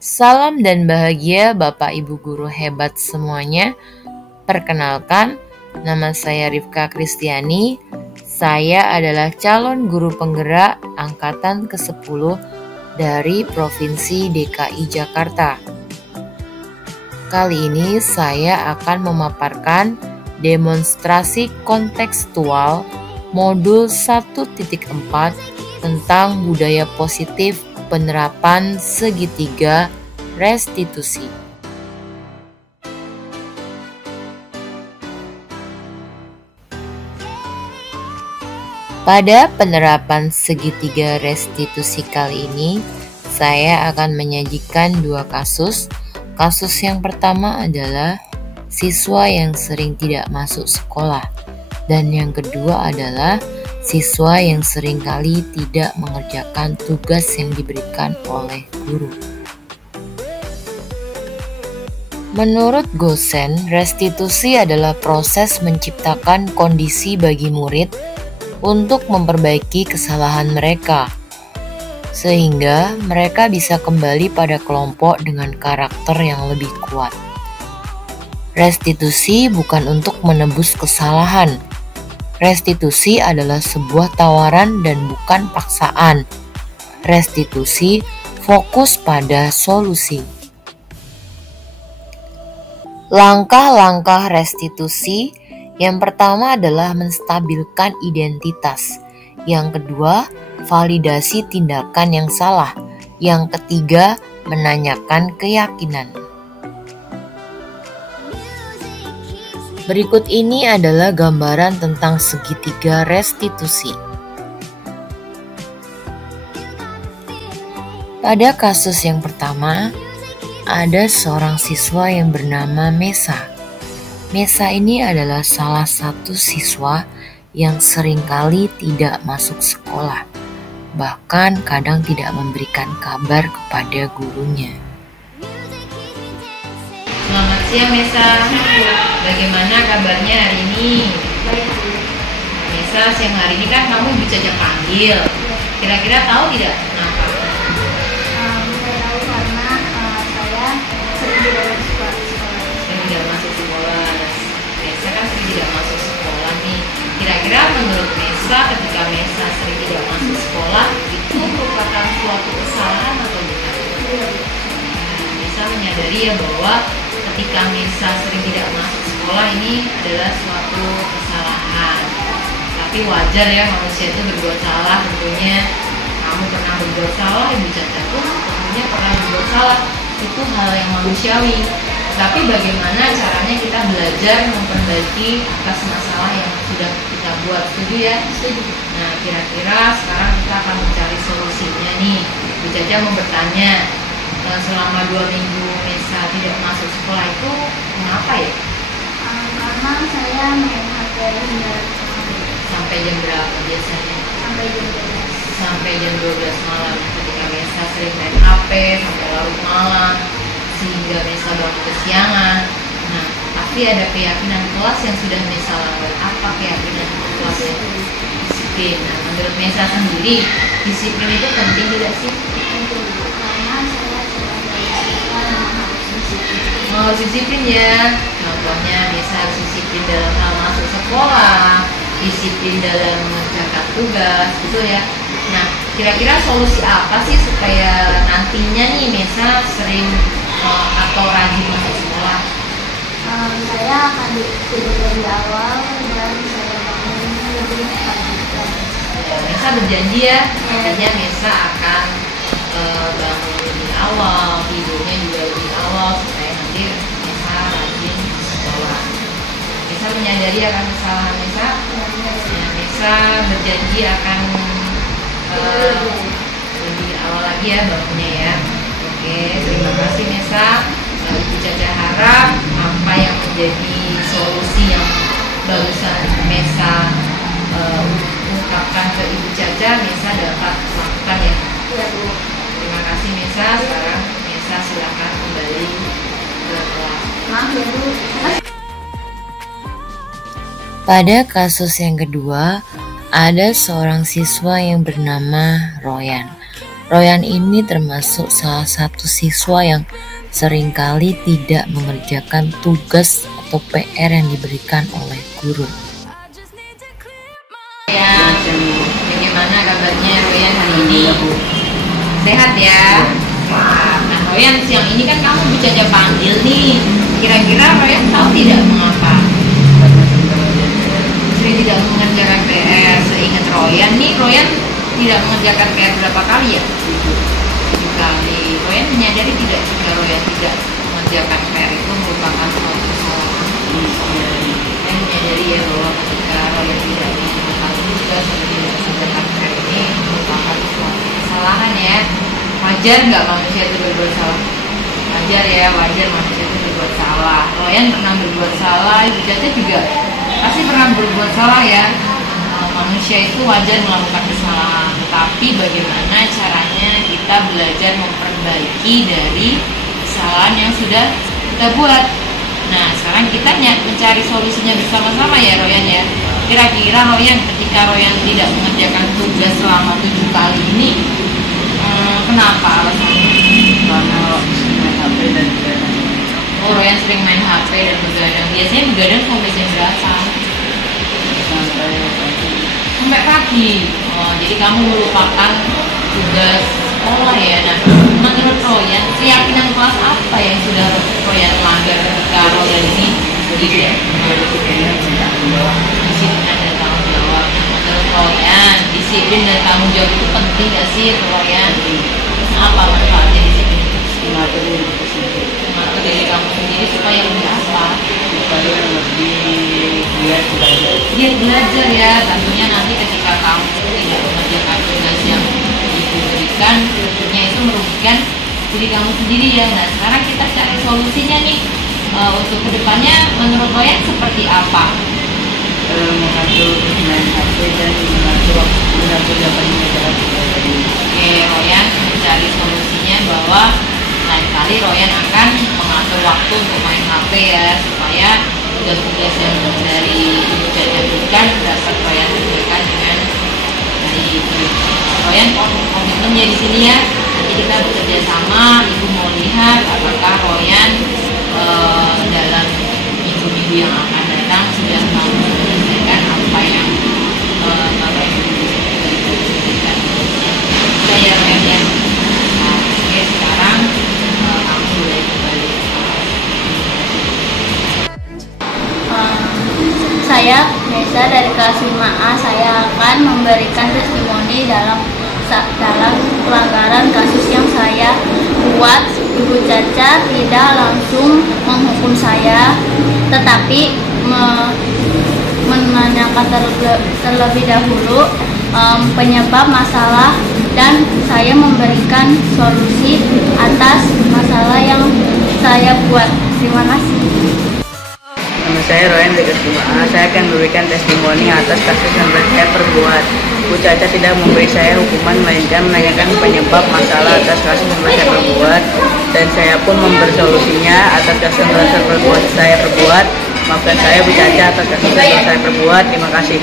Salam dan bahagia Bapak Ibu guru hebat semuanya. Perkenalkan, nama saya Rifka Kristiani. Saya adalah calon guru penggerak angkatan ke-10 dari Provinsi DKI Jakarta. Kali ini saya akan memaparkan demonstrasi kontekstual modul 1.4 tentang budaya positif penerapan segitiga restitusi. Pada penerapan segitiga restitusi kali ini, saya akan menyajikan dua kasus. Kasus yang pertama adalah siswa yang sering tidak masuk sekolah, dan yang kedua adalah siswa yang seringkali tidak mengerjakan tugas yang diberikan oleh guru. Menurut Gosen, restitusi adalah proses menciptakan kondisi bagi murid untuk memperbaiki kesalahan mereka, sehingga mereka bisa kembali pada kelompok dengan karakter yang lebih kuat. Restitusi bukan untuk menebus kesalahan. Restitusi adalah sebuah tawaran dan bukan paksaan. Restitusi fokus pada solusi. Langkah-langkah restitusi yang pertama adalah menstabilkan identitas. Yang kedua, validasi tindakan yang salah. Yang ketiga, menanyakan keyakinan. Berikut ini adalah gambaran tentang segitiga restitusi. Pada kasus yang pertama, ada seorang siswa yang bernama Mesa. Mesa ini adalah salah satu siswa yang seringkali tidak masuk sekolah, bahkan kadang tidak memberikan kabar kepada gurunya. Selamat siang Mesa, bagaimana kabarnya hari ini? Mesa, siang hari ini kan kamu Ibu Caca panggil. Kira-kira tahu tidak kenapa? Saya tahu karena saya sering tidak masuk sekolah. Sering tidak masuk sekolah. Mesa kan sering tidak masuk sekolah nih. Kira-kira menurut Mesa, ketika Mesa sering tidak masuk sekolah, itu merupakan suatu kesalahan atau bukan? Mesa menyadari ya bahwa ketika Mesa sering tidak masuk sekolah ini adalah suatu kesalahan. Tapi wajar ya, manusia itu berbuat salah tentunya. Kamu pernah berbuat salah, Ibu Caca pun tentunya pernah berbuat salah. Itu hal yang manusiawi. Tapi bagaimana caranya kita belajar memperbaiki atas masalah yang sudah kita buat. Setuju ya? Setuju. Nah, kira-kira sekarang kita akan mencari solusinya nih. Ibu Caca mau bertanya, selama 2 minggu Mesa tidak masuk sekolah itu kenapa ya? Karena saya main HP hingga Sampai jam berapa biasanya? sampai jam 12. Sampai jam 12 malam. Ketika Mesa sering main HP sampai larut malam, sehingga Mesa bangun kesiangan. Nah, tapi ada keyakinan kelas yang sudah Mesa langgar. Apa keyakinan kelasnya? Disiplin. Nah, menurut Mesa sendiri, disiplin itu penting tidak sih? Karena saya sudah harus disiplin. Harus disiplin ya. Contohnya Mesa harus disiplin dalam hal masuk sekolah, disiplin dalam mengerjakan tugas, gitu ya. Nah, kira-kira solusi apa sih supaya nantinya nih Mesa sering atau rajin masuk sekolah? Saya akan tidur lebih awal dan saya bangun lebih pagi. Mesa berjanji ya, nantinya Mesa akan bangun lebih awal, tidurnya juga lebih awal supaya nanti Mesa rajin sekolah. Mesa menyadari akan kesalahan Mesa. Nah, Mesa berjanji akan lebih awal lagi ya bangunnya ya. Oke, terima kasih Mesa. Ibu Caca harap apa yang menjadi solusi yang barusan Mesa ungkapkan ke Ibu Caca, Mesa dapat lakukan ya. Iya, Bu. Terima kasih Mesa. Sekarang Mesa silakan kembali ke kelas. Maaf ya, Bu. Pada kasus yang kedua, ada seorang siswa yang bernama Royan. Royan ini termasuk salah satu siswa yang seringkali tidak mengerjakan tugas atau PR yang diberikan oleh guru. Ya, bagaimana kabarnya Royan hari ini? Sehat ya? Nah, Royan siang ini kan kamu Bu Caca panggil nih. Kira-kira Royan tahu tidak mengapa? Sering tidak mengerjakan PR. Seingat Royan nih, Royan tidak mengerjakan PR berapa kali ya? 7 kali. Royan menyadari tidak jika Royan tidak mengerjakan PR itu merupakan suatu kesalahan? Royan menyadari ya bahwa ketika Royan tidak melakukan tugas atau tidak mengerjakan PR ini merupakan suatu kesalahan ya. Wajar nggak manusia itu berbuat salah? Wajar ya, wajar manusia itu berbuat salah. Royan pernah berbuat salah, Ibu Caca juga pasti pernah berbuat salah ya. Manusia itu wajar melakukan kesalahan, tapi bagaimana caranya kita belajar memperbaiki dari kesalahan yang sudah kita buat. Nah, sekarang kita mencari solusinya bersama-sama ya Royan ya. Kira-kira Royan ketika Royan tidak mengerjakan tugas selama 7 kali ini, kenapa alasannya? Karena main HP dan begadang. Oh, Royan sering main HP dan begadang. Biasanya begadang sampai jam berapa? Sampai pagi. Oh, jadi kamu melupakan tugas sekolah ya. Nah, menurut Royan, keyakinan kelas apa yang sudah Royan langgar ketika Royan ini tidak disiplin dan tanggung jawab? Menurut Royan, disiplin dan tanggung jawab itu penting gak sih Royan? Apa manfaatnya disiplin? Mengatur diri sendiri. Mengatur diri kamu sendiri supaya lebih apa? Supaya lebih giat belajar. Giat belajar ya, tentunya nanti ketika kamu tidak mengerjakan tugas yang diberikan, tentunya itu merugikan diri kamu sendiri ya. Nah, sekarang kita cari solusinya nih. Untuk kedepannya menurut Royan seperti apa? Mengatur main HP dan mengatur jawabannya dalam tadi. Oke, Royan mencari solusinya bahwa lain kali Royan akan mengatur waktu untuk main HP ya, supaya tugas-tugas yang dari Ibu Caca berikan dapat Royan kerjakan dengan baik. Royan komitmennya di sini ya. Nanti kita bekerja sama. Ibu mau lihat apakah Royan dalam minggu-minggu yang akan datang sudah mampu menyelesaikan apa yang Bapak Ibu berikan. Saya Royan ya. Nah, oke, sekarang kamu boleh kembali ke kelas. Saya Nesa dari kelas 5A. Saya akan memberikan testimoni dalam pelanggaran kasus yang saya buat. Ibu Caca tidak langsung menghukum saya, tetapi menanyakan terlebih dahulu penyebab masalah dan saya memberikan solusi atas masalah yang saya buat. Terima kasih. Nama saya Royan dari kelas 5A. Saya akan memberikan testimoni atas kasus yang saya perbuat. Bu Caca tidak memberi saya hukuman, melainkan menanyakan penyebab masalah atas kasus yang saya perbuat, dan saya pun memberi solusinya atas kasus yang saya perbuat. Maafkan saya Bu Caca atas kasus yang saya perbuat. Terima kasih.